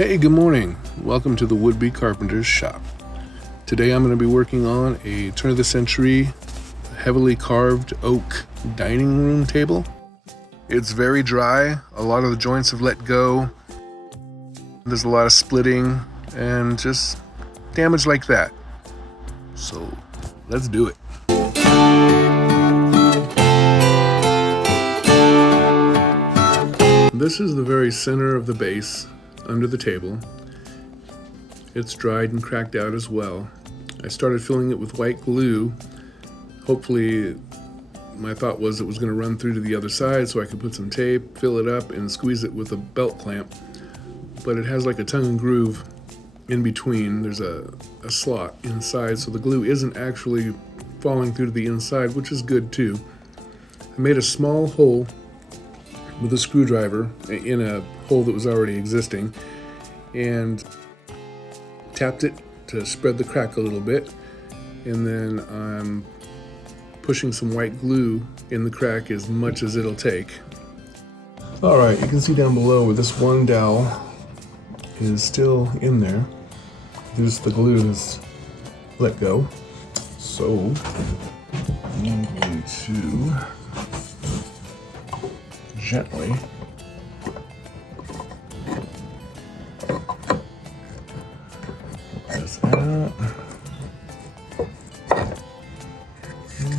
Hey, good morning. Welcome to the Would-Be Carpenter's Shop. Today I'm going to be working on a turn-of-the-century, heavily carved oak dining room table. It's very dry. A lot of the joints have let go. There's a lot of splitting and just damage like that. So let's do it. This is the very center of the base under the table. It's dried and cracked out as well. I started filling it with white glue. Hopefully, my thought was it was going to run through to the other side so I could put some tape, fill it up, and squeeze it with a belt clamp. But it has like a tongue and groove in between. There's a slot inside, so the glue isn't actually falling through to the inside, which is good too. I made a small hole with a screwdriver in a hole that was already existing and tapped it to spread the crack a little bit, and then I'm pushing some white glue in the crack as much as it'll take. Alright, you can see down below where this one dowel is still in there. Just the glue has let go. So I'm going to gently this out.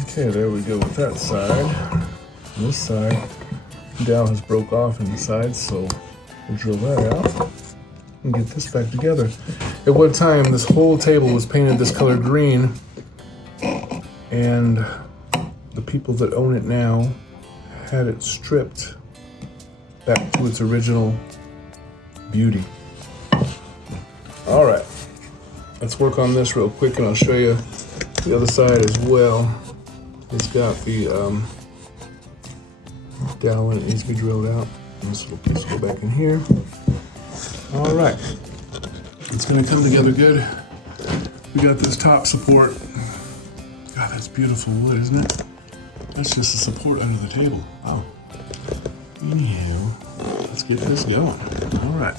Okay, there we go with that side. This side, the dowel has broke off inside, so we'll drill that out and get this back together. At one time, this whole table was painted this color green, and the people that own it now had it stripped back to its original beauty. All right, let's work on this real quick, and I'll show you the other side as well. It's got the dowel, and it needs to be drilled out. And this little piece will go back in here. All right, it's gonna come together good. We got this top support. God, that's beautiful wood, isn't it? That's just the support under the table. Wow. Anyhow, let's get this going. All right.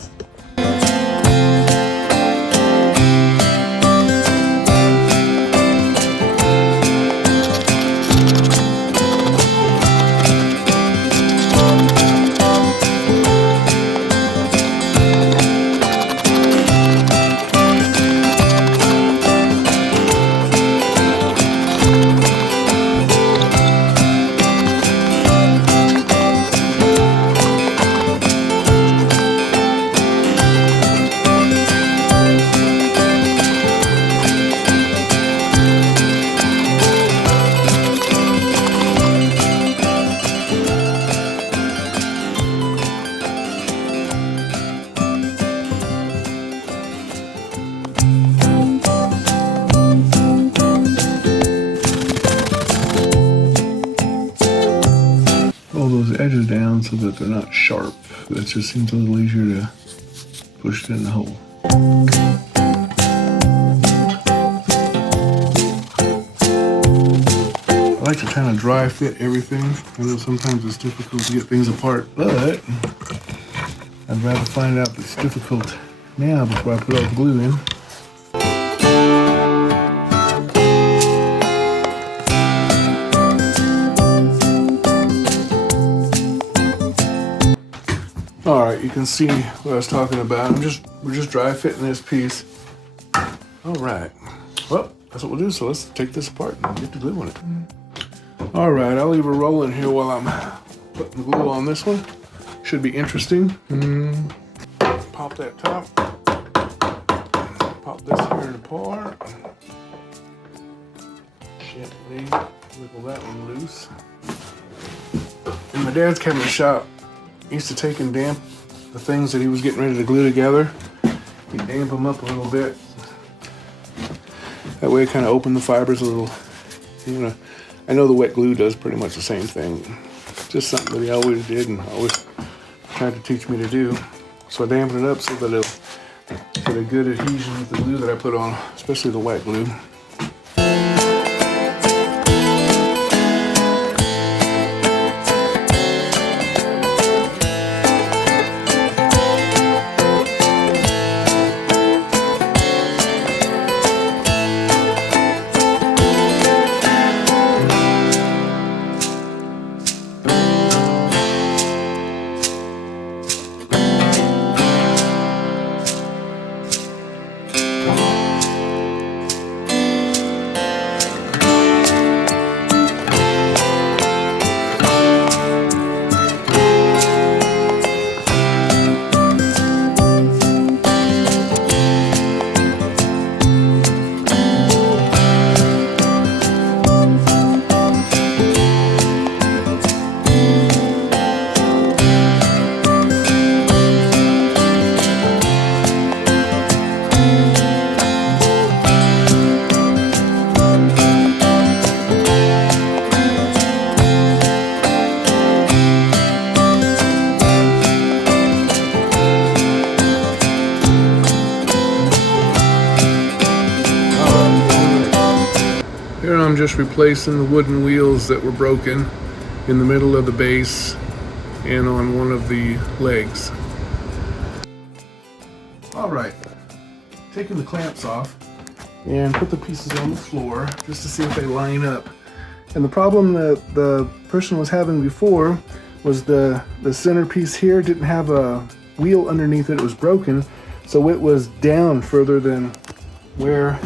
Those edges down so that they're not sharp. That just seems a little easier to push it in the hole. I like to kind of dry fit everything. I know sometimes it's difficult to get things apart, but I'd rather find out that it's difficult now before I put all the glue in. All right, you can see what I was talking about. We're just dry fitting this piece. All right, well, that's what we'll do. So let's take this apart and get the glue on it. All right, I'll leave her rolling here while I'm putting the glue on this one. Should be interesting. Pop that top. Pop this here apart. Gently wiggle that one loose. In my dad's cabinet shop, used to take and damp the things that he was getting ready to glue together. He'd damp them up a little bit. That way it kind of opened the fibers a little. You know, I know the wet glue does pretty much the same thing. Just something that he always did and always tried to teach me to do. So I dampened it up so that it'll get a good adhesion with the glue that I put on, especially the wet glue. now I'm just replacing the wooden wheels that were broken in the middle of the base and on one of the legs. Alright, taking the clamps off and put the pieces on the floor just to see if they line up. And the problem that the person was having before was the centerpiece here didn't have a wheel underneath it. It was broken, so it was down further than where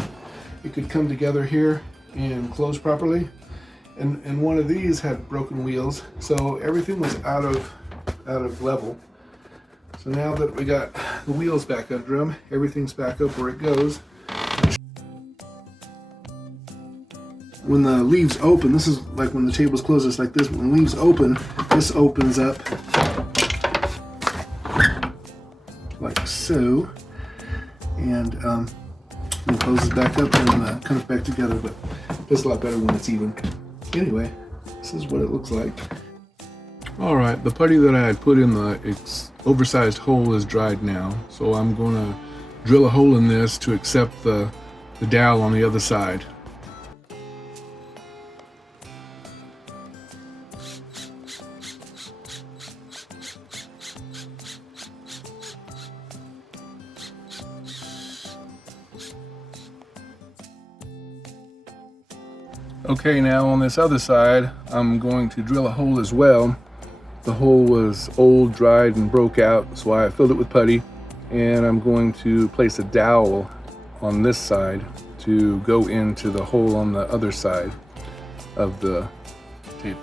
it could come together here and close properly. And one of these had broken wheels, so everything was out of level. So now that we got the wheels back under them, everything's back up where it goes. When the leaves open, this is like when the table's closed, it's like this. When the leaves open, this opens up like so, and it closes back up and comes back together, but it's a lot better when it's even. Anyway, this is what it looks like. Alright, the putty that I had put in the oversized hole is dried now, so I'm going to drill a hole in this to accept the dowel on the other side. Okay, now on this other side, I'm going to drill a hole as well. The hole was old, dried, and broke out, so I filled it with putty. And I'm going to place a dowel on this side to go into the hole on the other side of the table.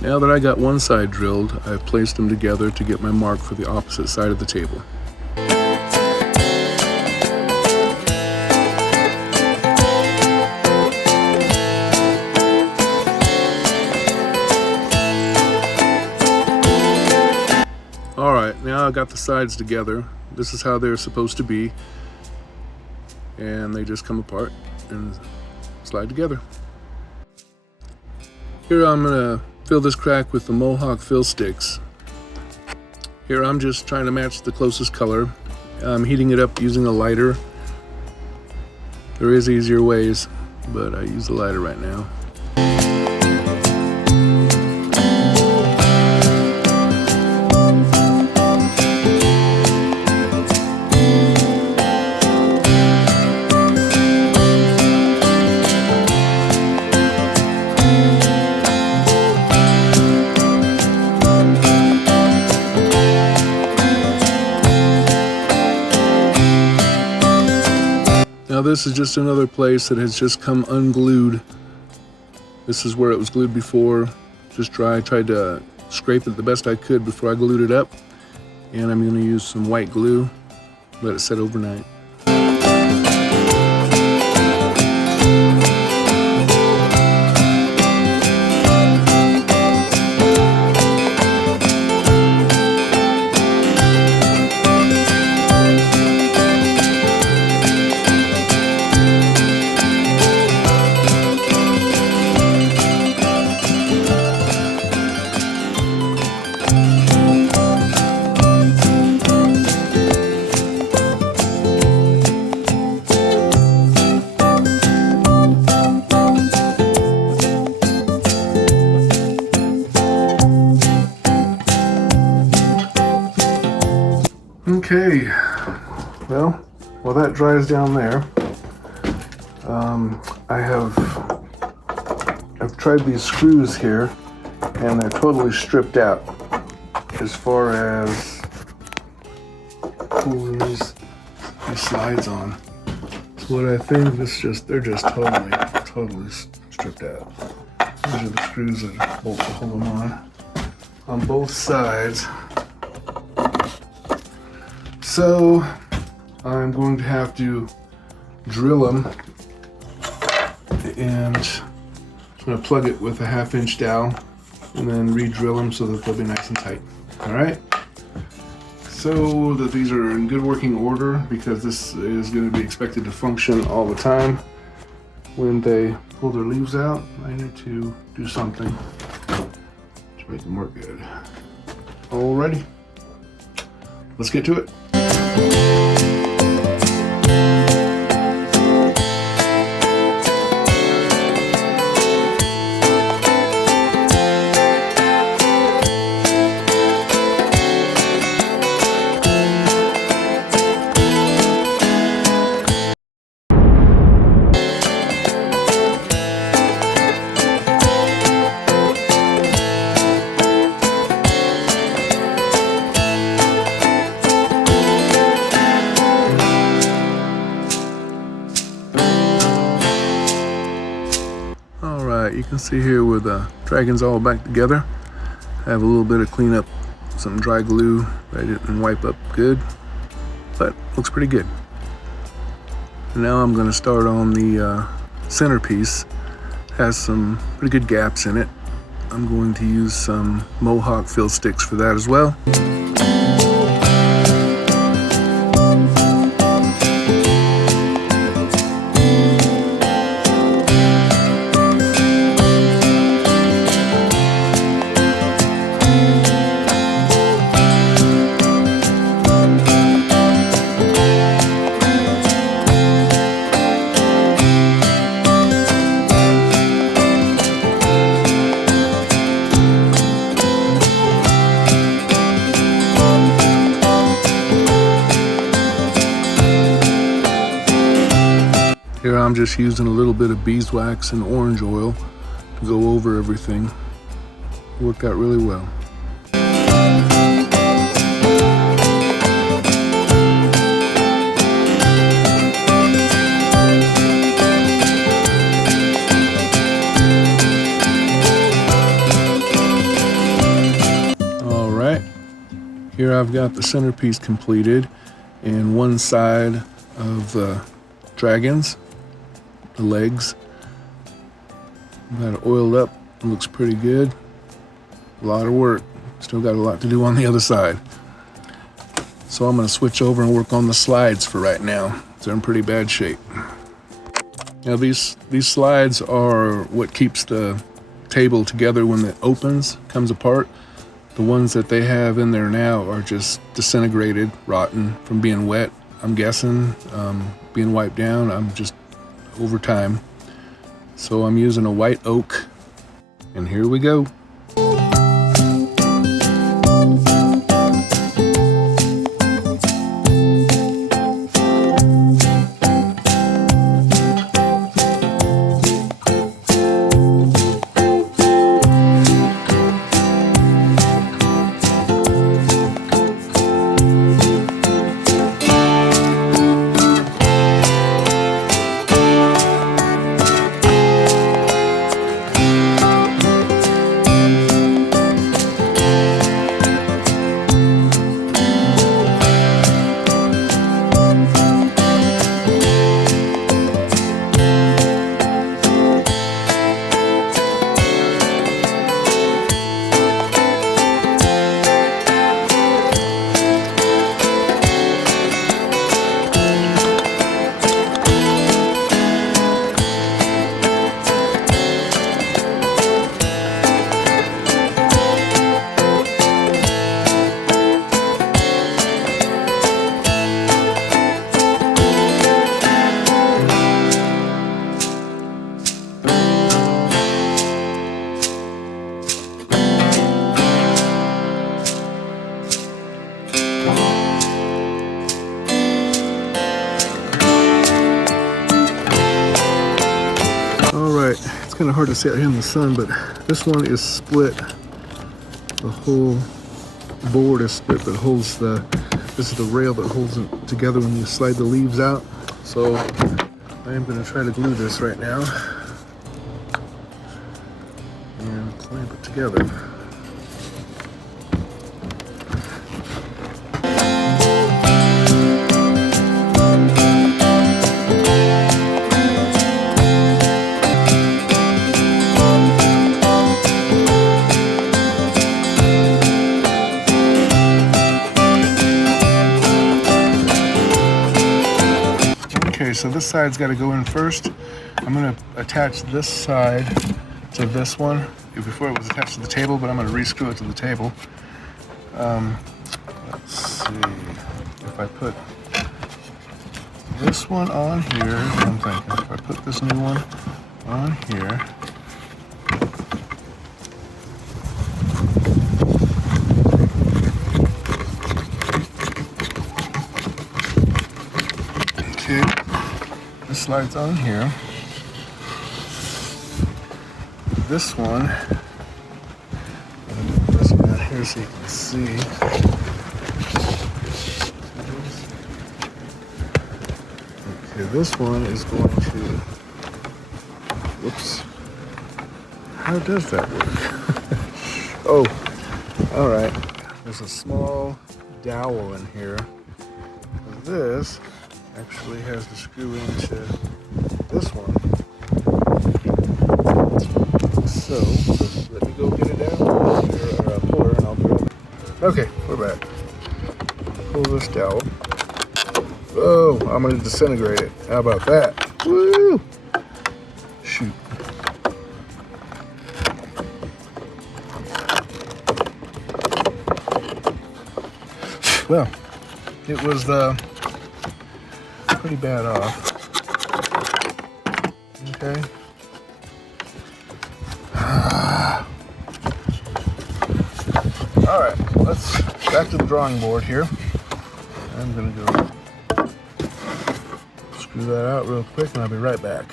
Now that I got one side drilled, I've placed them together to get my mark for the opposite side of the table. Alright, now I've got the sides together. This is how they're supposed to be. And they just come apart and slide together. Here I'm going to fill this crack with the Mohawk fill sticks. Here I'm just trying to match the closest color. I'm heating it up using a lighter. There is easier ways, but I use the lighter right now. Now this is just another place that has just come unglued. This is where it was glued before. Just tried to scrape it the best I could before I glued it up. And I'm going to use some white glue, let it set overnight. Okay, well, while that dries down there, I've tried these screws here, and they're totally stripped out as far as pulling these slides on. So what I think they're just totally stripped out. These are the screws that bolt to hold them on both sides. So I'm going to have to drill them, and I'm going to plug it with a 1/2 inch dowel and then re-drill them so that they'll be nice and tight. All right. So that these are in good working order, because this is going to be expected to function all the time. When they pull their leaves out, I need to do something to make them work good. Alrighty, let's get to it. Alright, you can see here where the dragon's all back together. I have a little bit of cleanup, some dry glue that I didn't wipe up good, but looks pretty good. And now I'm going to start on the centerpiece. Has some pretty good gaps in it. I'm going to use some Mohawk fill sticks for that as well. Here I'm just using a little bit of beeswax and orange oil to go over everything. Worked out really well. All right, here I've got the centerpiece completed, and one side of the dragons, the legs, got it oiled up. It looks pretty good. A lot of work. Still got a lot to do on the other side. So I'm going to switch over and work on the slides for right now. They're in pretty bad shape. Now these slides are what keeps the table together when it opens, comes apart. The ones that they have in there now are just disintegrated, rotten from being wet, I'm guessing, being wiped down. I'm just over time. So I'm using a white oak, and here we go. It's kind of hard to see out here in the sun, but this one is split. The whole board is split, but holds this is the rail that holds it together when you slide the leaves out. So I am going to try to glue this right now and clamp it together. so this side's got to go in first. I'm going to attach this side to this one. Before it was attached to the table, but I'm going to re-screw it to the table. Let's see, if I put this one on here, is what I'm thinking. If I put this new one on here, okay, this slides on here. This one, this one out here so you can see. Okay, this one is going to, whoops, how does that work? Oh, all right, there's a small dowel in here. This actually has to screw into this one. So let me go get it down, or pull her, and I'll grab it. Okay, we're back. Pull this dowel. Oh, I'm gonna disintegrate it. How about that? Woo! Shoot. Well, it was pretty bad off. Okay. All right, let's back to the drawing board here. I'm gonna go screw that out real quick and I'll be right back.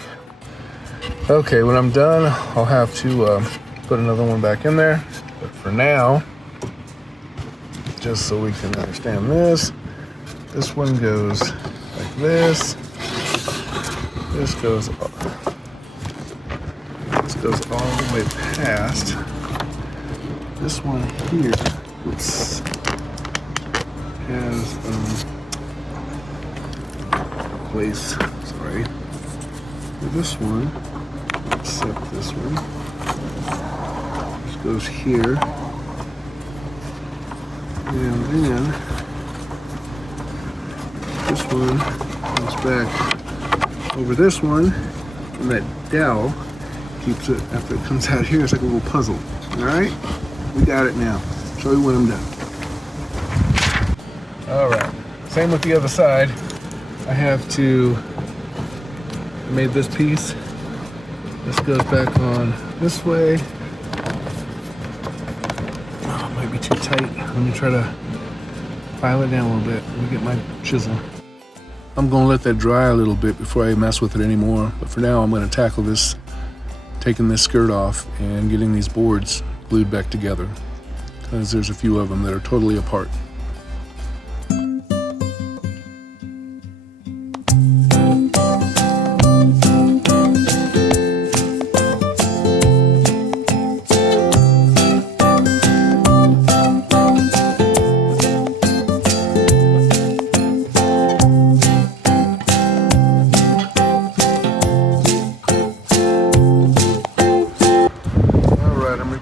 Okay, when I'm done, I'll have to put another one back in there. But for now, just so we can understand this one goes like this. This goes all the way past. This one here, oops, has place, sorry, for this one, except this one. This goes here, and then this one comes back over this one, and that dowel keeps it, after it comes out here, it's like a little puzzle. All right? We got it now. Show you when I'm done. All right. Same with the other side. I have to made this piece. This goes back on this way. Oh, it might be too tight. Let me try to file it down a little bit. Let me get my chisel. I'm gonna let that dry a little bit before I mess with it anymore. But for now, I'm gonna tackle this, taking this skirt off and getting these boards glued back together, because there's a few of them that are totally apart.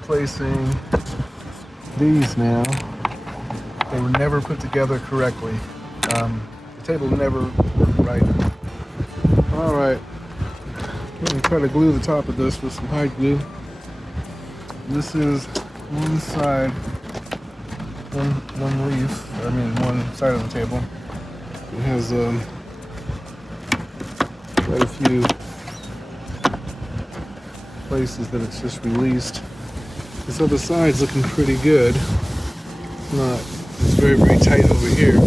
Replacing these now. They were never put together correctly. The table never worked right. All right, I'm gonna try to glue the top of this with some hide glue. This is one side, one side of the table. It has quite a few places that it's just released. This other side's looking pretty good. It's very, very tight over here.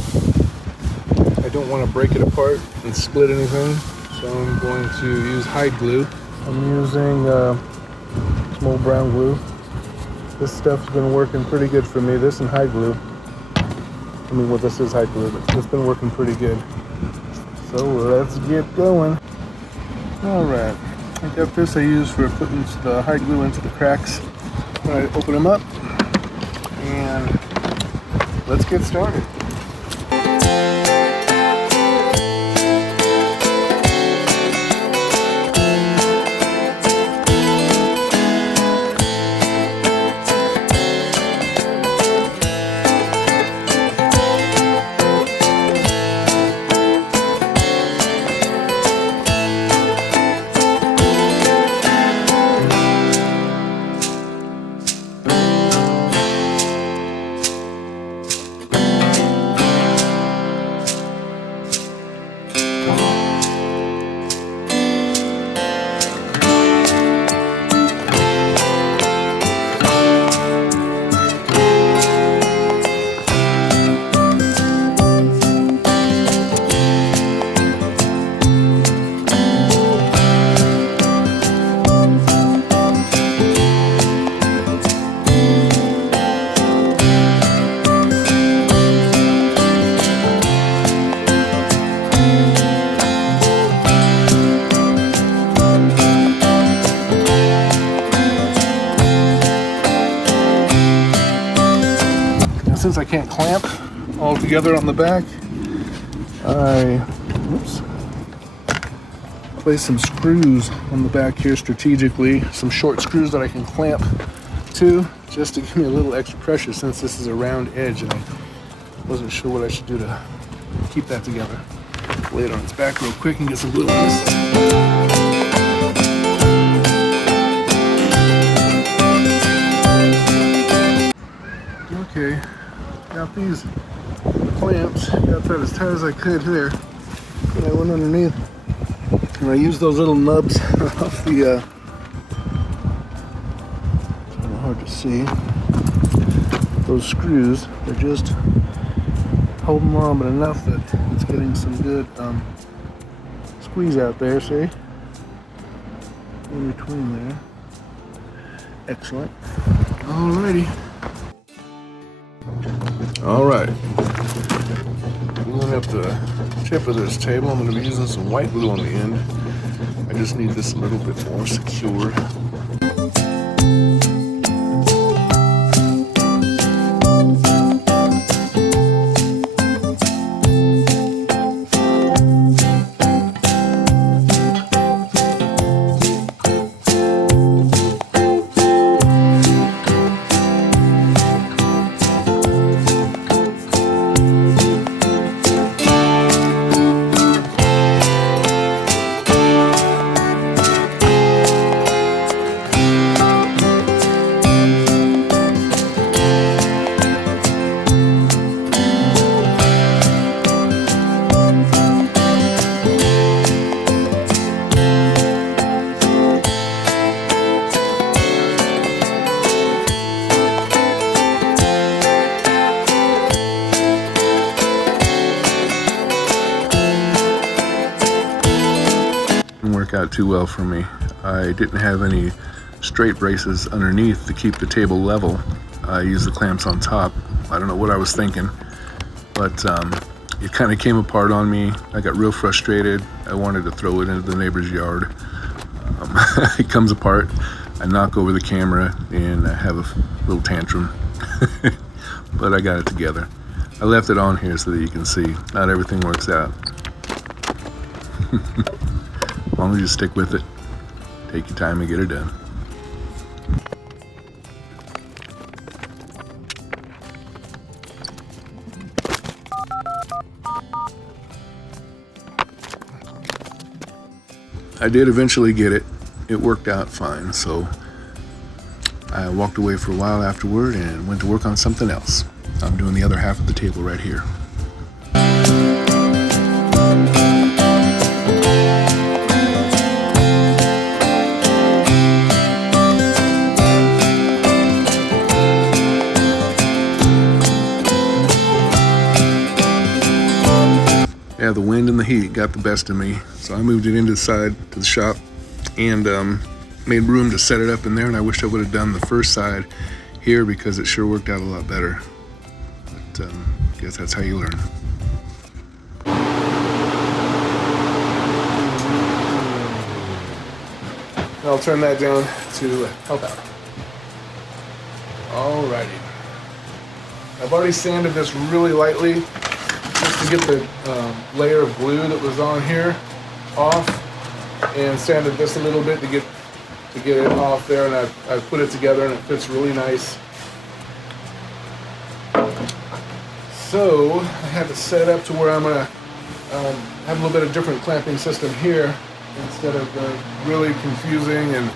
I don't want to break it apart and split anything, so I'm going to use hide glue. I'm using some old brown glue. This stuff's been working pretty good for me. This and hide glue. Well, this is hide glue, but it's been working pretty good. So let's get going. All right, I got this I use for putting the hide glue into the cracks. All right, open them up and let's get started. since I can't clamp all together on the back, I place some screws on the back here strategically, some short screws that I can clamp to, just to give me a little extra pressure since this is a round edge and I wasn't sure what I should do to keep that together. Lay it on its back real quick and get some glue on this. Okay, got these clamps, got that as tight as I could there. And I went underneath and I used those little nubs off the, it's kind of hard to see, those screws. They're just holding on, but enough that it's getting some good squeeze out there, see? In between there. Excellent. Alrighty. Alright. Gluing up the tip of this table. I'm going to be using some white glue on the end. I just need this a little bit more secure. Work out too well for me. I didn't have any straight braces underneath to keep the table level. I used the clamps on top. I don't know what I was thinking, but it kind of came apart on me. I got real frustrated. I wanted to throw it into the neighbor's yard. It comes apart. I knock over the camera and I have a little tantrum, but I got it together. I left it on here so that you can see not everything works out. As long as you stick with it, take your time and get it done. I did eventually get it. It worked out fine, so I walked away for a while afterward and went to work on something else. I'm doing the other half of the table right here. Yeah, the wind and the heat got the best of me, so I moved it into the side to the shop and made room to set it up in there, and I wish I would have done the first side here because it sure worked out a lot better. But I guess that's how you learn. I'll turn that down to help out. Alrighty. I've already sanded this really lightly just to get the layer of glue that was on here off, and sanded this a little bit to get it off there, and I've put it together and it fits really nice. So I have it set up to where I'm gonna have a little bit of different clamping system here instead of the really confusing and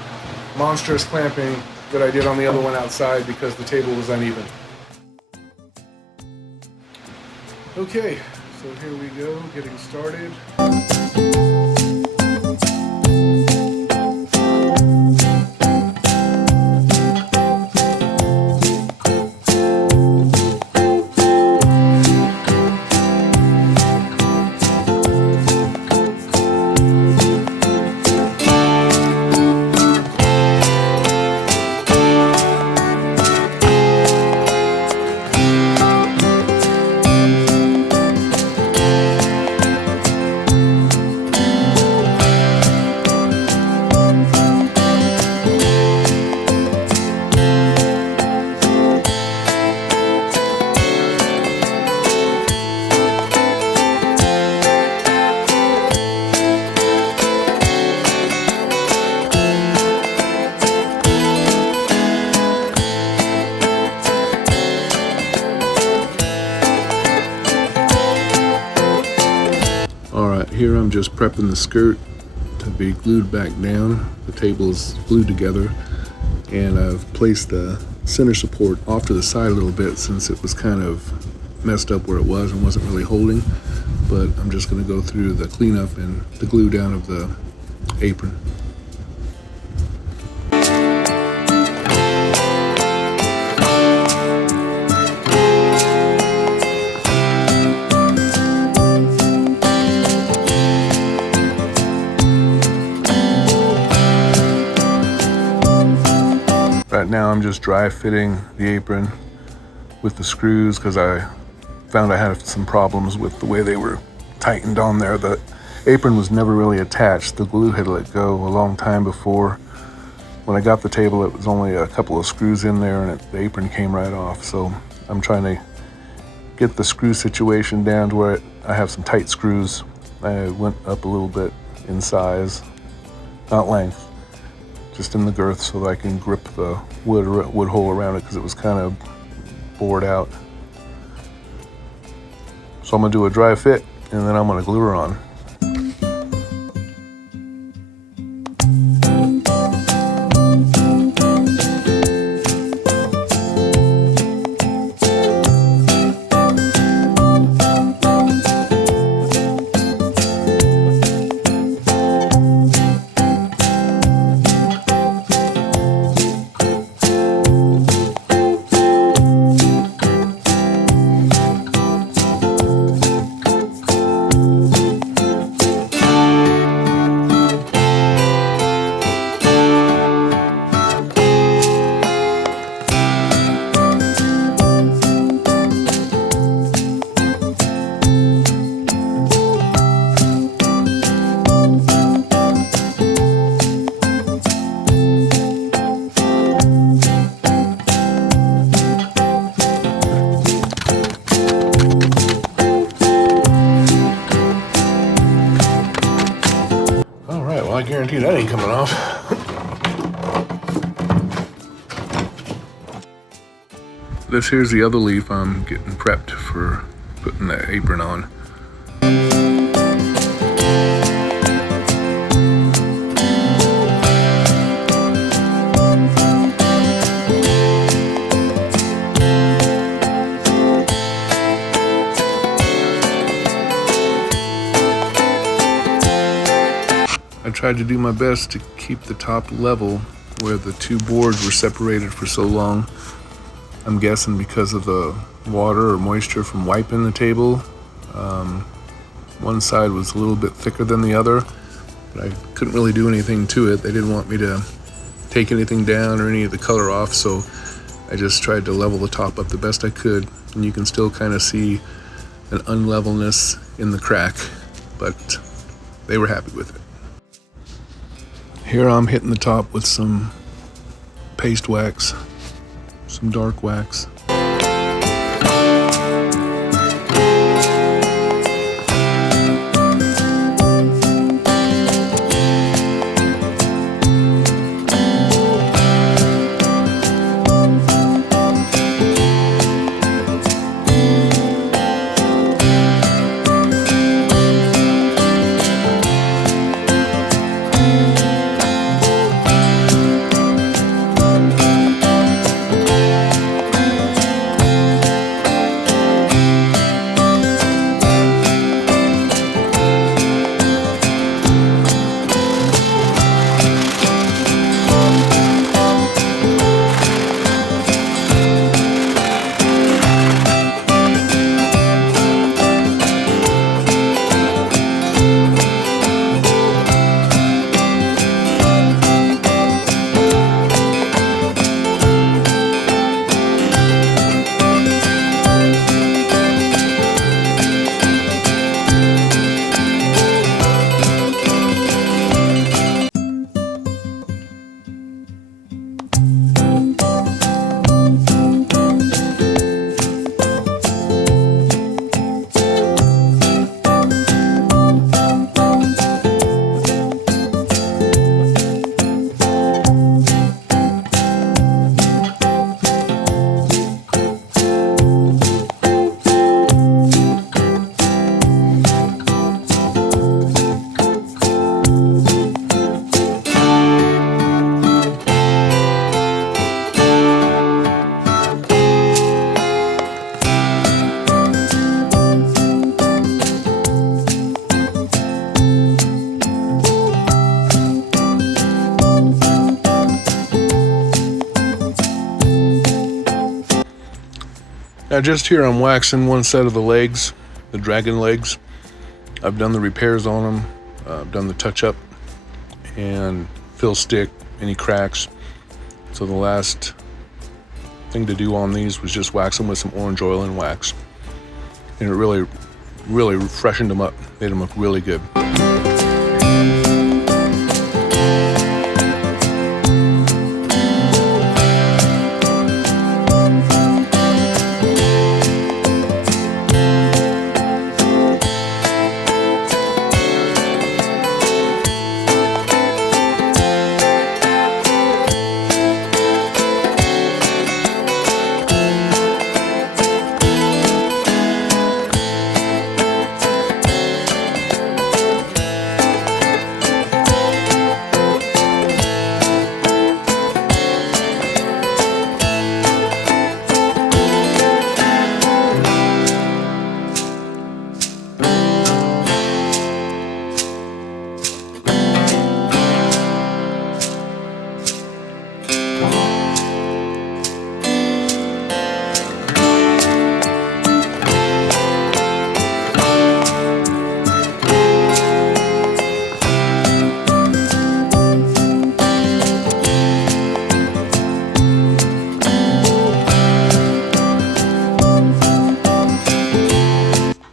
monstrous clamping that I did on the other one outside because the table was uneven. Okay, so here we go, getting started. Here I'm just prepping the skirt to be glued back down. The table is glued together, and I've placed the center support off to the side a little bit since it was kind of messed up where it was and wasn't really holding. But I'm just going to go through the cleanup and the glue down of the apron. Right now I'm just dry fitting the apron with the screws because I found I had some problems with the way they were tightened on there. The apron was never really attached. The glue had let go a long time before. When I got the table, it was only a couple of screws in there and the apron came right off. So I'm trying to get the screw situation down to where I have some tight screws. I went up a little bit in size, not length, just in the girth so that I can grip the wood hole around it because it was kind of bored out. So I'm gonna do a dry fit and then I'm gonna glue her on. I guarantee that ain't coming off. This here's the other leaf I'm getting prepped for putting the apron on. I tried to do my best to keep the top level where the two boards were separated for so long. I'm guessing because of the water or moisture from wiping the table. One side was a little bit thicker than the other, but I couldn't really do anything to it. They didn't want me to take anything down or any of the color off, so I just tried to level the top up the best I could. And you can still kind of see an unlevelness in the crack, but they were happy with it. Here I'm hitting the top with some paste wax, some dark wax. just here I'm waxing one set of the legs, the dragon legs. I've done the repairs on them, I've done the touch-up and fill stick, any cracks. So the last thing to do on these was just wax them with some orange oil and wax. And it really freshened them up, made them look really good.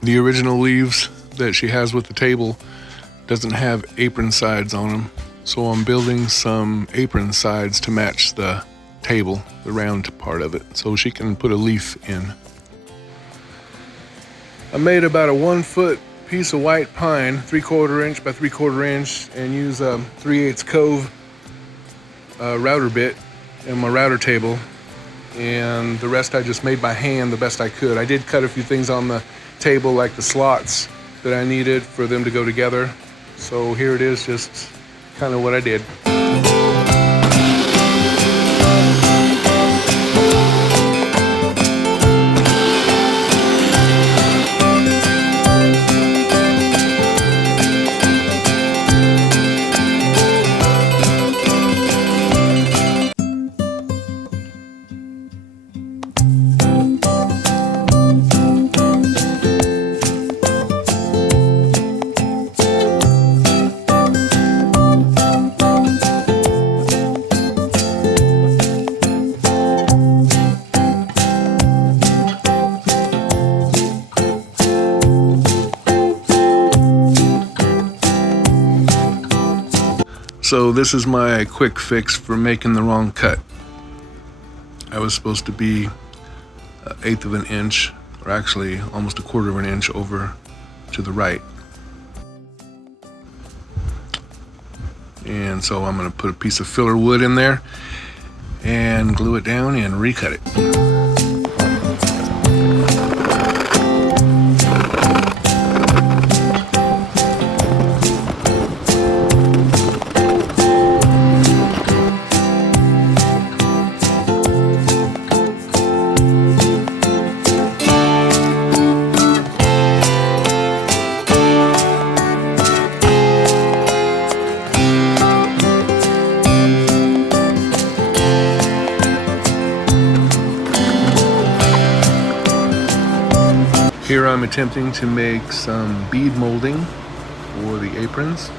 The original leaves that she has with the table doesn't have apron sides on them, so I'm building some apron sides to match the table, the round part of it, so she can put a leaf in. I made about a 1 foot piece of white pine, 3/4 inch by 3/4 inch, and use a 3/8 cove router bit in my router table, and the rest I just made by hand the best I could. I did cut a few things on the table, like the slots that I needed for them to go together. So here it is, just kind of what I did. So this is my quick fix for making the wrong cut. I was supposed to be 1/8 of an inch, or actually almost 1/4 of an inch over to the right. And so I'm gonna put a piece of filler wood in there and glue it down and recut it. Here I'm attempting to make some bead molding for the aprons.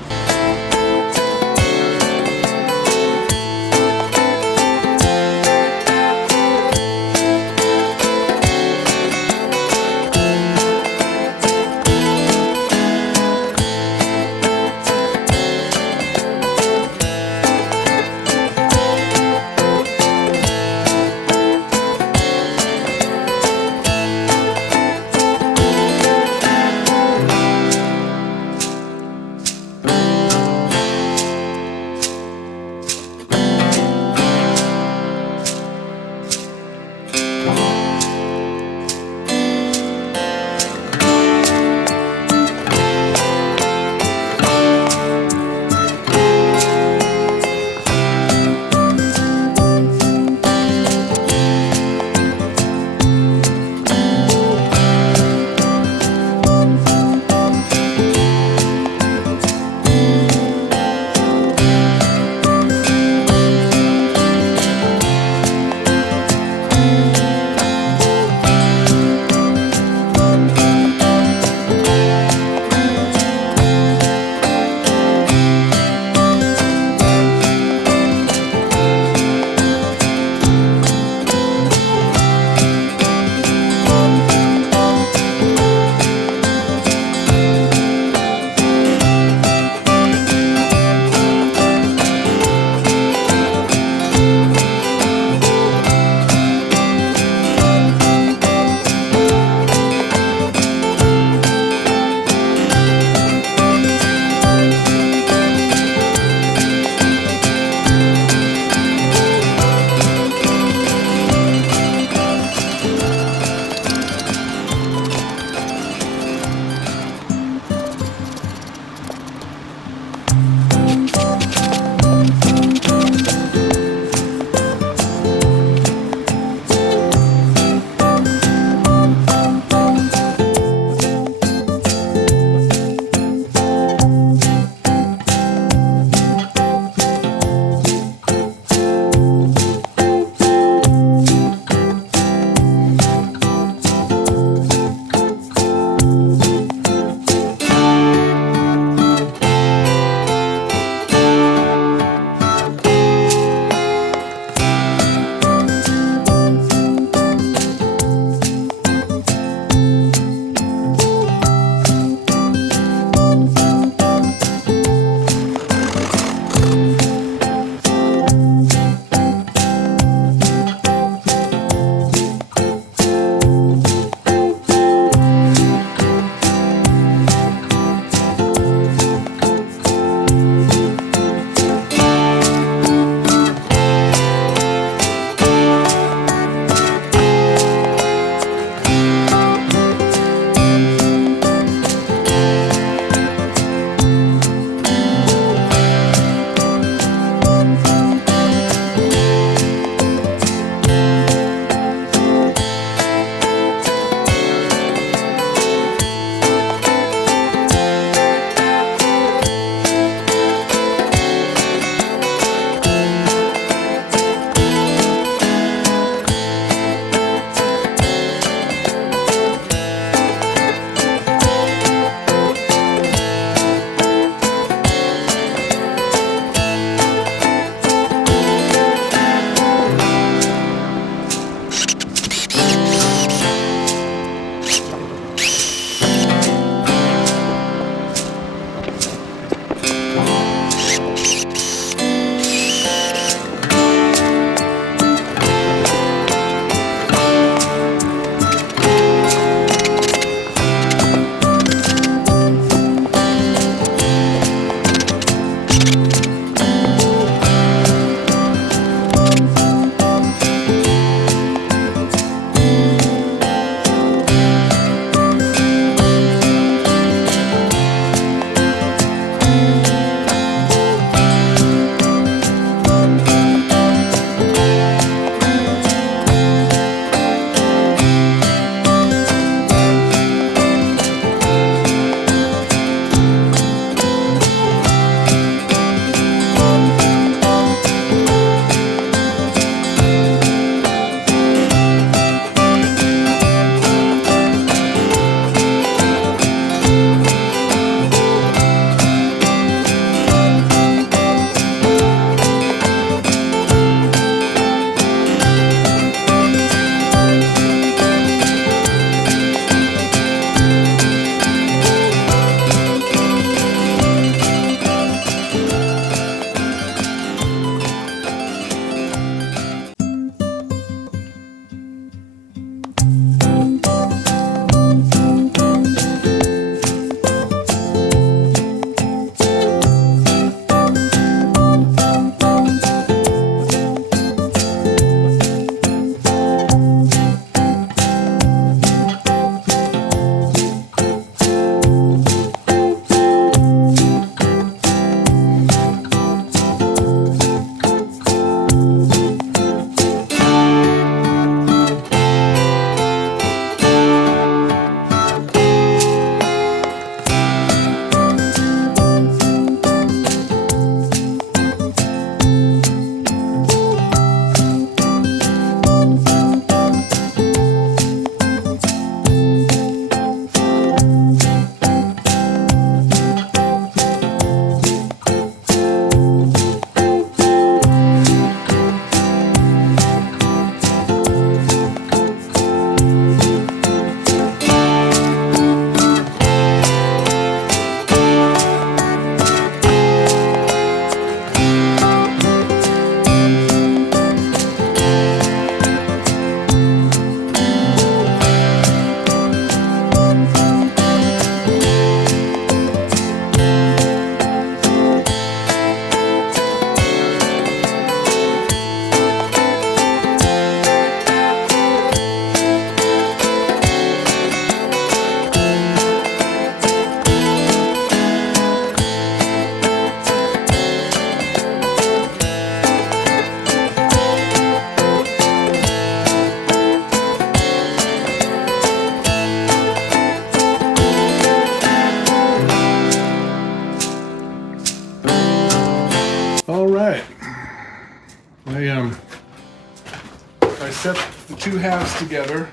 two halves together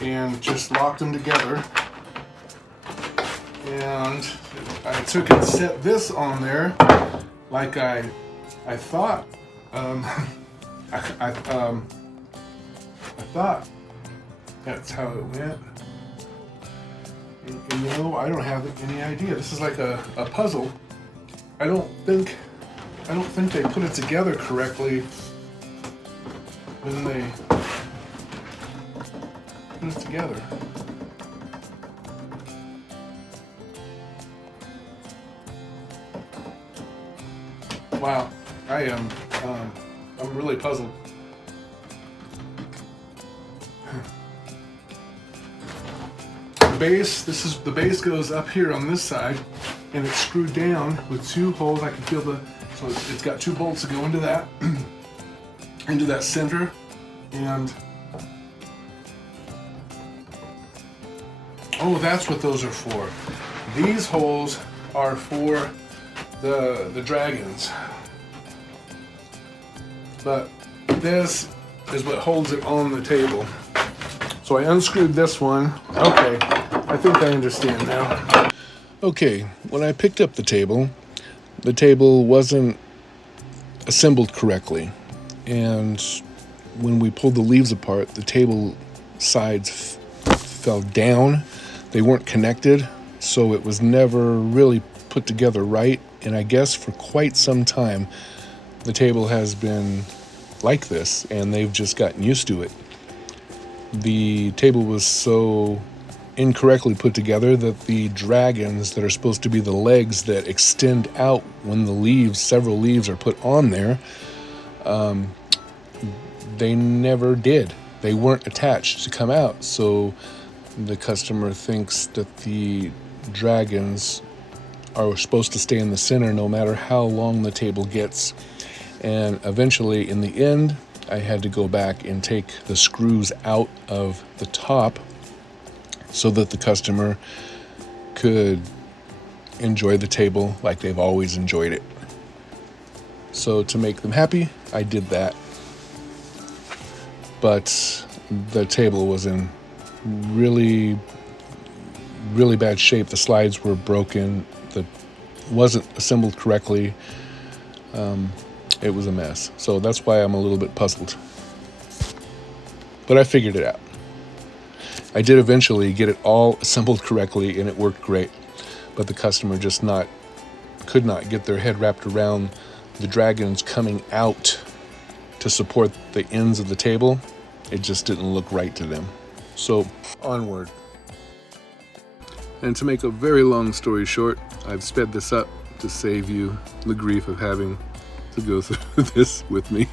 and just locked them together. And I took and set this on there like I thought. I thought that's how it went. And you know, I don't have any idea. This is like a puzzle. I don't think they put it together correctly when they put it together. Wow, I'm really puzzled. The base goes up here on this side, and it's screwed down with two holes. I can feel so it's got two bolts that go into that, into that center, and oh, that's what those are for. These holes are for the dragons, but this is what holds it on the table. So I unscrewed this one. Okay, I think I understand now. Okay, when I picked up the table wasn't assembled correctly, and when we pulled the leaves apart, the table sides fell down. They weren't connected, so it was never really put together right. And I guess for quite some time, the table has been like this, and they've just gotten used to it. The table was so incorrectly put together that the dragons that are supposed to be the legs that extend out when several leaves are put on there, they never did. They weren't attached to come out, so the customer thinks that the dragons are supposed to stay in the center no matter how long the table gets. And eventually, in the end, I had to go back and take the screws out of the top so that the customer could enjoy the table like they've always enjoyed it. So to make them happy, I did that. But the table was in really, really bad shape. The slides were broken. It wasn't assembled correctly. It was a mess. So that's why I'm a little bit puzzled. But I figured it out. I did eventually get it all assembled correctly, and it worked great. But the customer just could not get their head wrapped around the dragons coming out to support the ends of the table. It just didn't look right to them. So onward. And to make a very long story short, I've sped this up to save you the grief of having to go through this with me.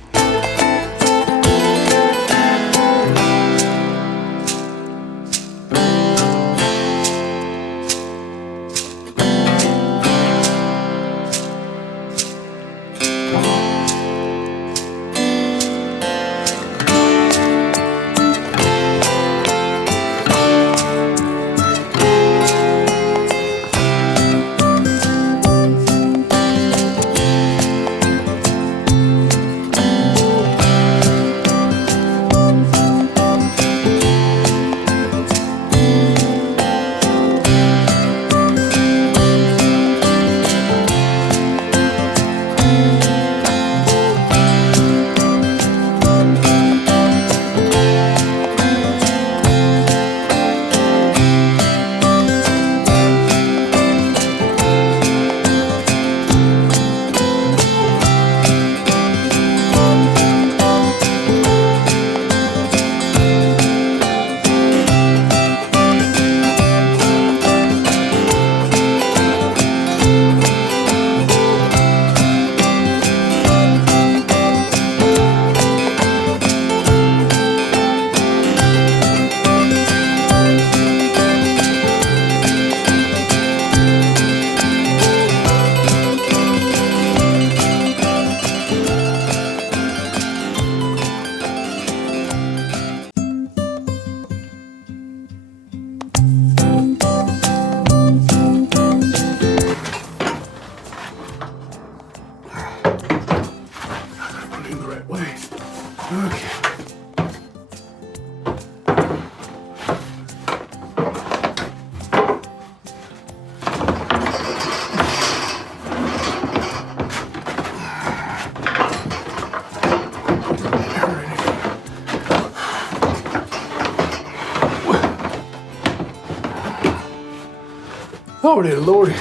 Lordy, lordy.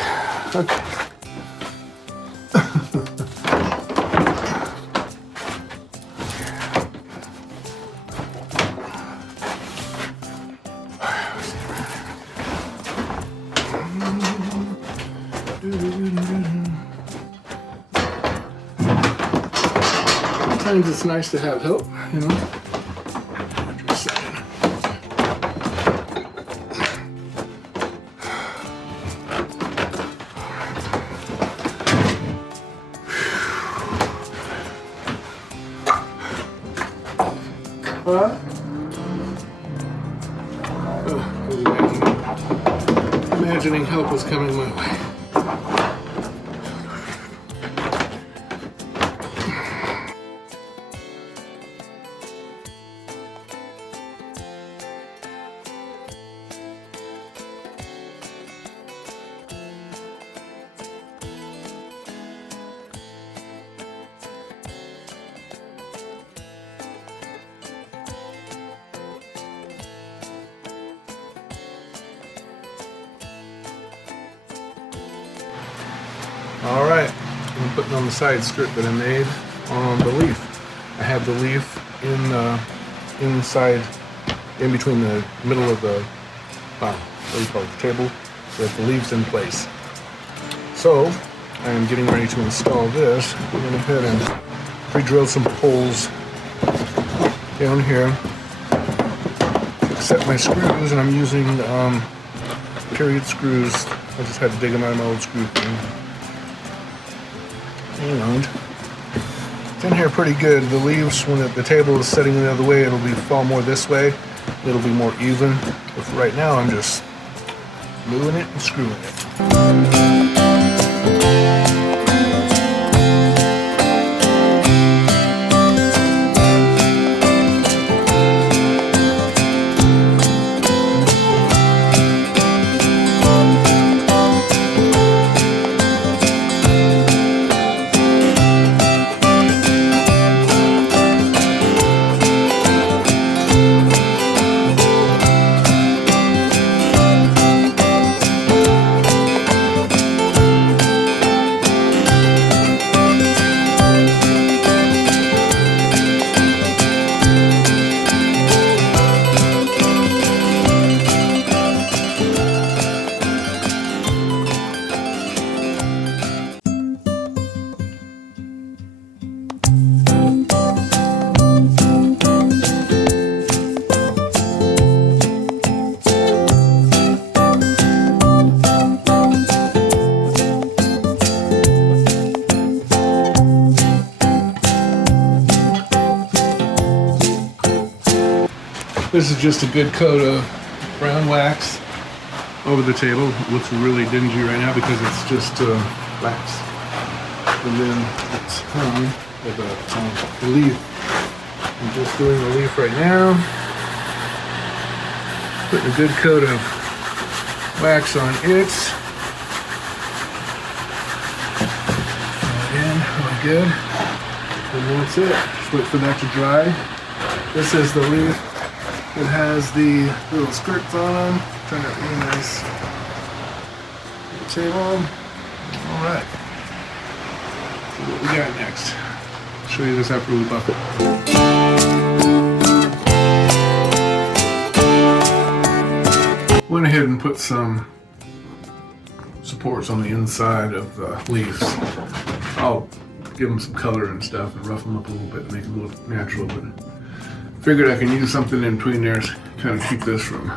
Okay. Sometimes it's nice to have help, you know. Just a second. Imagining help was coming my way. All right, I'm putting on the side skirt that I made on the leaf. I have the leaf inside, in between the middle of the, what do you call it, the table, so that the leaf's in place. So, I'm getting ready to install this. I'm going to go ahead and pre-drill some holes down here. Set my screws, and I'm using period screws. I just had to dig them out of my old screw thing. And it's in here pretty good. The leaves, when the table is setting the other way, it'll fall more this way. It'll be more even. But for right now, I'm just moving it and screwing it. This is just a good coat of brown wax over the table. It looks really dingy right now because it's just wax. And then the tongue of the leaf. I'm just doing the leaf right now. Putting a good coat of wax on it. Again, really good. And that's it. Just wait for that to dry. This is the leaf. It has the little skirts on them. Turned out really nice. Put the table on. Alright. So what we got next? I'll show you this after we buff it. Went ahead and put some supports on the inside of the leaves. I'll give them some color and stuff and rough them up a little bit and make them look natural, but figured I can use something in between there to kind of keep this from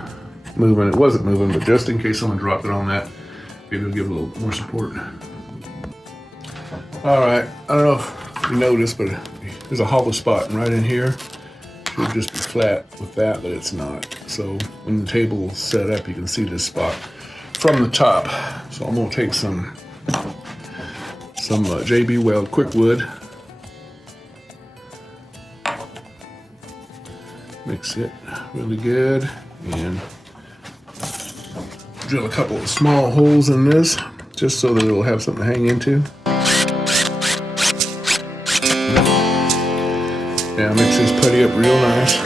moving. It wasn't moving, but just in case someone dropped it on that, maybe it'll give it a little more support. All right, I don't know if you noticed, but there's a hollow spot right in here. Should just be flat with that, but it's not. So when the table is set up, you can see this spot from the top. So I'm gonna take some JB Weld quick wood. Mix it really good and drill a couple of small holes in this just so that it'll have something to hang into. Now mix this putty up real nice.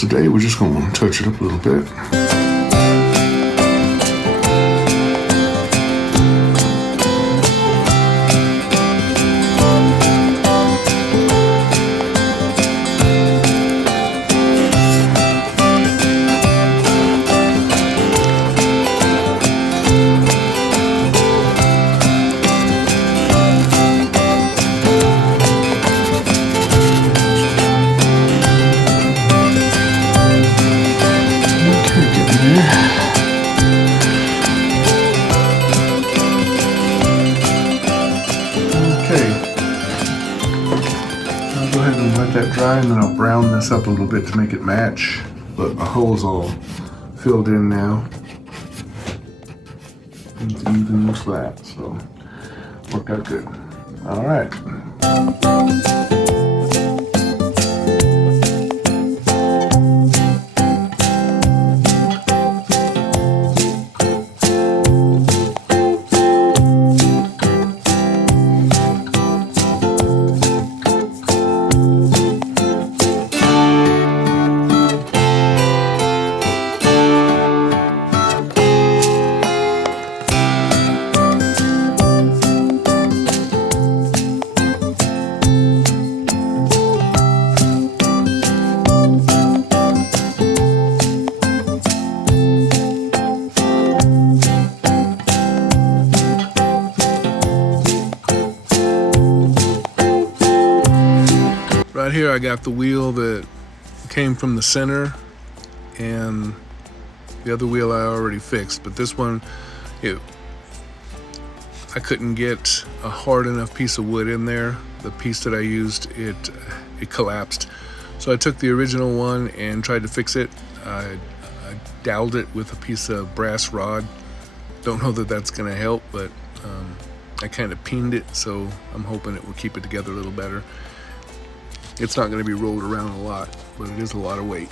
today we're just going to touch it up a little bit. That dry, and then I'll brown this up a little bit to make it match. But the hole's all filled in now. And it's even looks like that, so worked out good. All right. Right here I got the wheel that came from the center, and the other wheel I already fixed, but this one, I couldn't get a hard enough piece of wood in there. The piece that I used, it collapsed. So I took the original one and tried to fix it. I doweled it with a piece of brass rod. Don't know that that's gonna help, but I kind of peened it, so I'm hoping it will keep it together a little better. It's not going to be rolled around a lot, but it is a lot of weight.